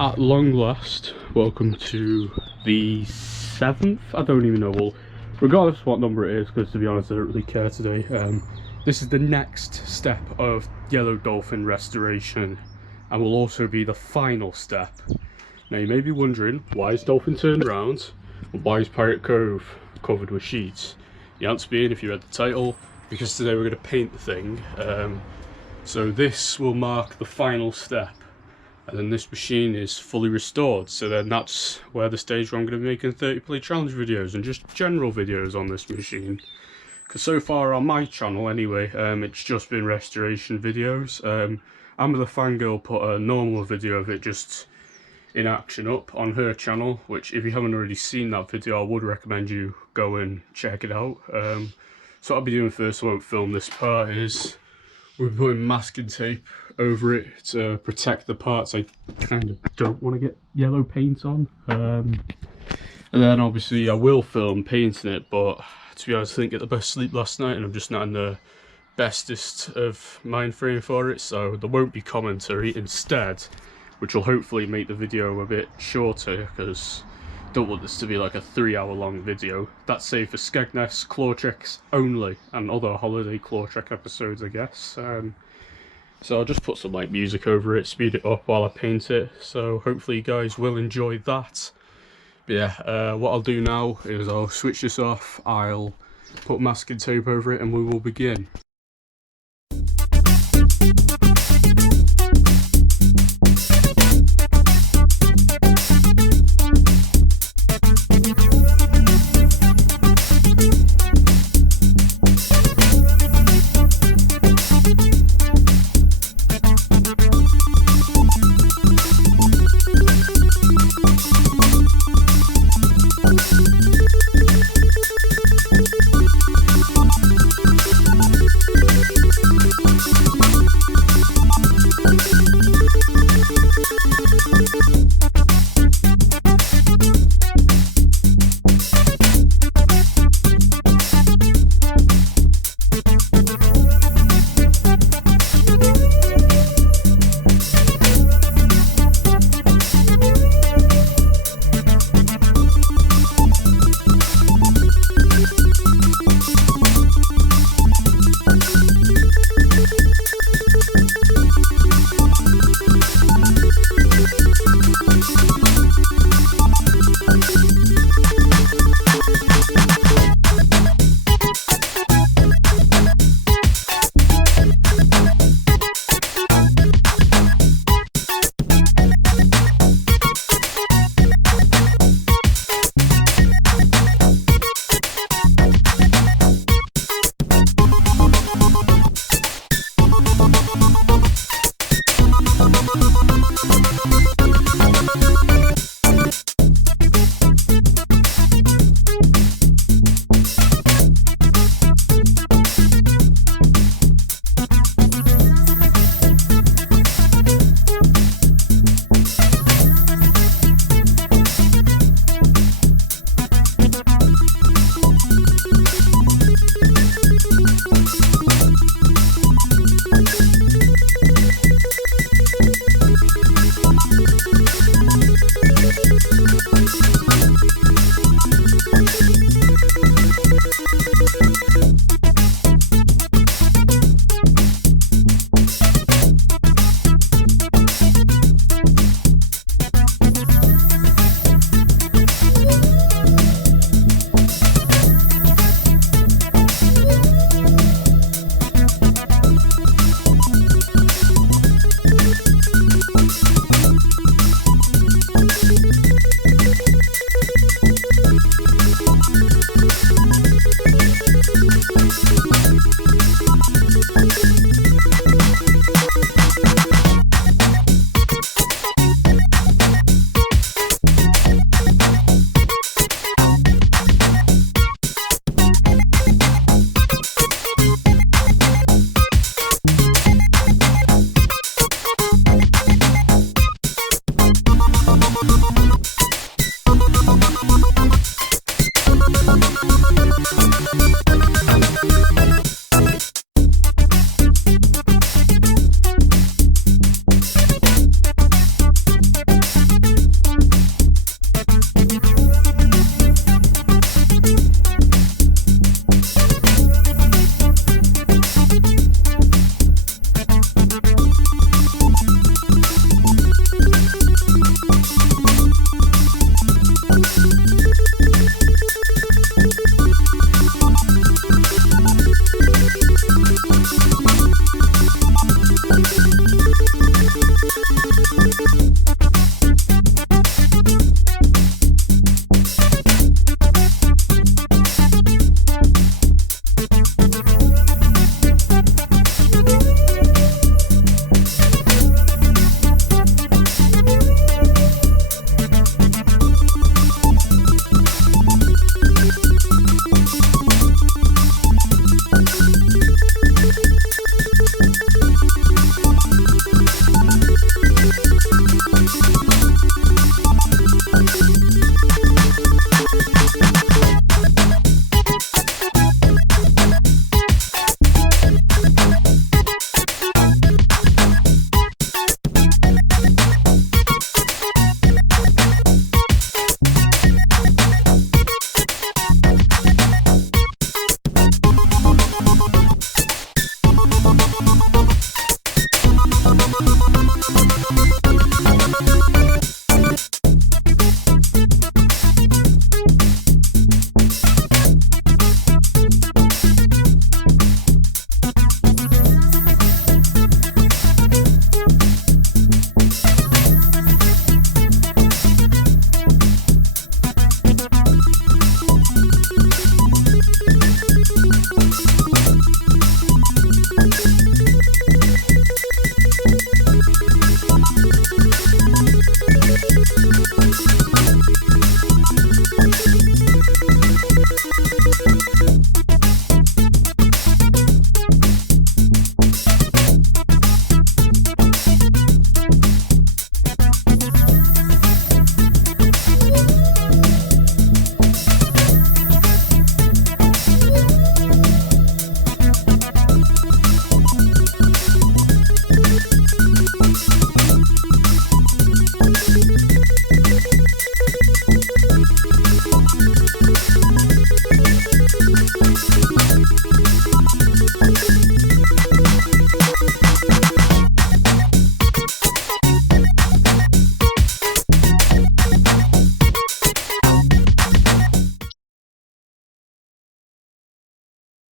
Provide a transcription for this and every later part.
At long last, welcome to the 7th, I don't even know, well, regardless of what number it is, because to be honest I don't really care today, this is the next step of Yellow Dolphin restoration, and will also be the final step. Now you may be wondering, why is Dolphin turned around, and why is Pirate Cove covered with sheets? The answer being, if you read the title, because today we're going to paint the thing, so this will mark the final step. And then this machine is fully restored, so then that's where the stage where I'm going to be making 30 play challenge videos and just general videos on this machine. Because so far on my channel anyway, it's just been restoration videos. Amber the Fangirl put a normal video of it just in action up on her channel, which if you haven't already seen that video I would recommend you go and check it out. So what I'll be doing first, I won't film this part, is we're putting masking tape over it to protect the parts I kind of don't want to get yellow paint on. And then obviously I will film painting it, but to be honest I didn't get the best sleep last night and I'm just not in the bestest of mind frame for it, so there won't be commentary instead, which will hopefully make the video a bit shorter, because I don't want this to be like a 3-hour long video. That's safe for Skegness claw treks only, and other holiday claw trek episodes I guess. So I'll just put some like music over it, speed it up while I paint it, so hopefully you guys will enjoy that. But yeah, what I'll do now is I'll switch this off, I'll put masking tape over it and we will begin.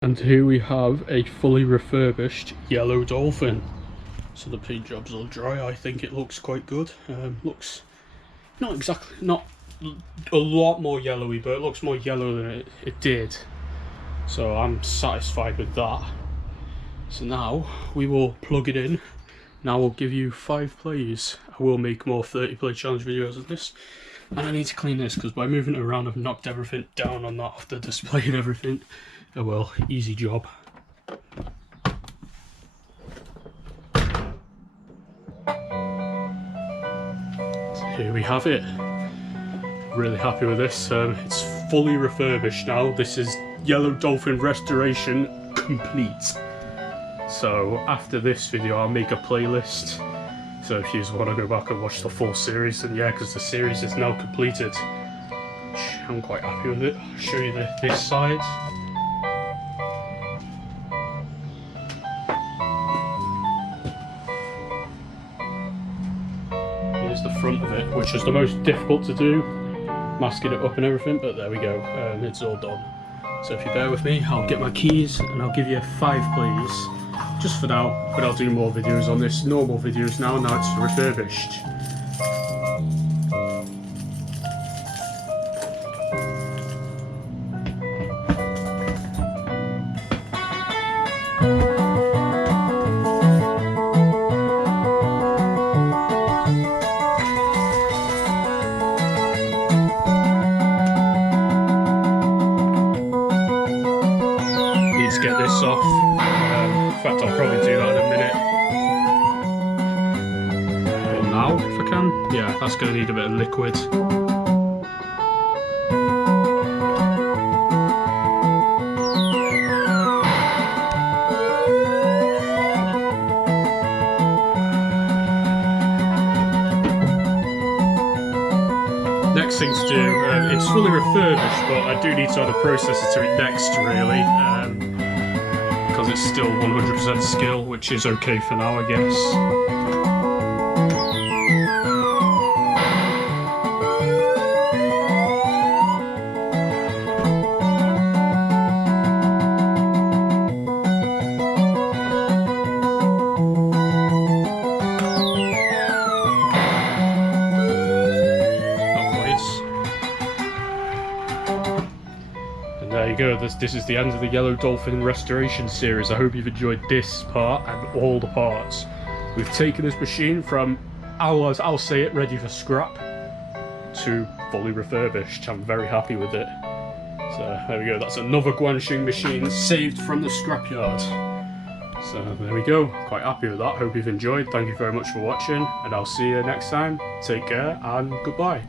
And here we have a fully refurbished yellow Dolphin. So the paint job's all dry. I think it looks quite good. Looks not a lot more yellowy, but it looks more yellow than it did. So I'm satisfied with that. So now we will plug it in. Now I'll give you 5 plays. I will make more 30 play challenge videos of this. And I need to clean this because by moving it around I've knocked everything down on that off the display and everything. Oh well, easy job. So here we have it. Really happy with this. It's fully refurbished now. This is Yellow Dolphin restoration complete. So after this video I'll make a playlist. So if you just want to go back and watch the full series, then yeah, because the series is now completed. I'm quite happy with it. I'll show you this side. Here's the front of it, which is the most difficult to do, masking it up and everything, but there we go, it's all done. So if you bear with me, I'll get my keys and I'll give you 5 plays. Just for now, but I'll do more videos on this. Normal videos now it's refurbished. Need to get this off. In fact, I'll probably do that in a minute. Or now, if I can. Yeah, that's going to need a bit of liquid. Next thing to do, it's fully refurbished, but I do need to add a processor to it next, really. Because it's still 100% skill, which is okay for now, I guess. There you go, this is the end of the Yellow Dolphin restoration series. I hope you've enjoyed this part and all the parts. We've taken this machine from, I'll say it, ready for scrap, to fully refurbished. I'm very happy with it. So there we go, that's another Guanxing machine saved from the scrapyard. So there we go, quite happy with that. Hope you've enjoyed. Thank you very much for watching, and I'll see you next time. Take care and goodbye.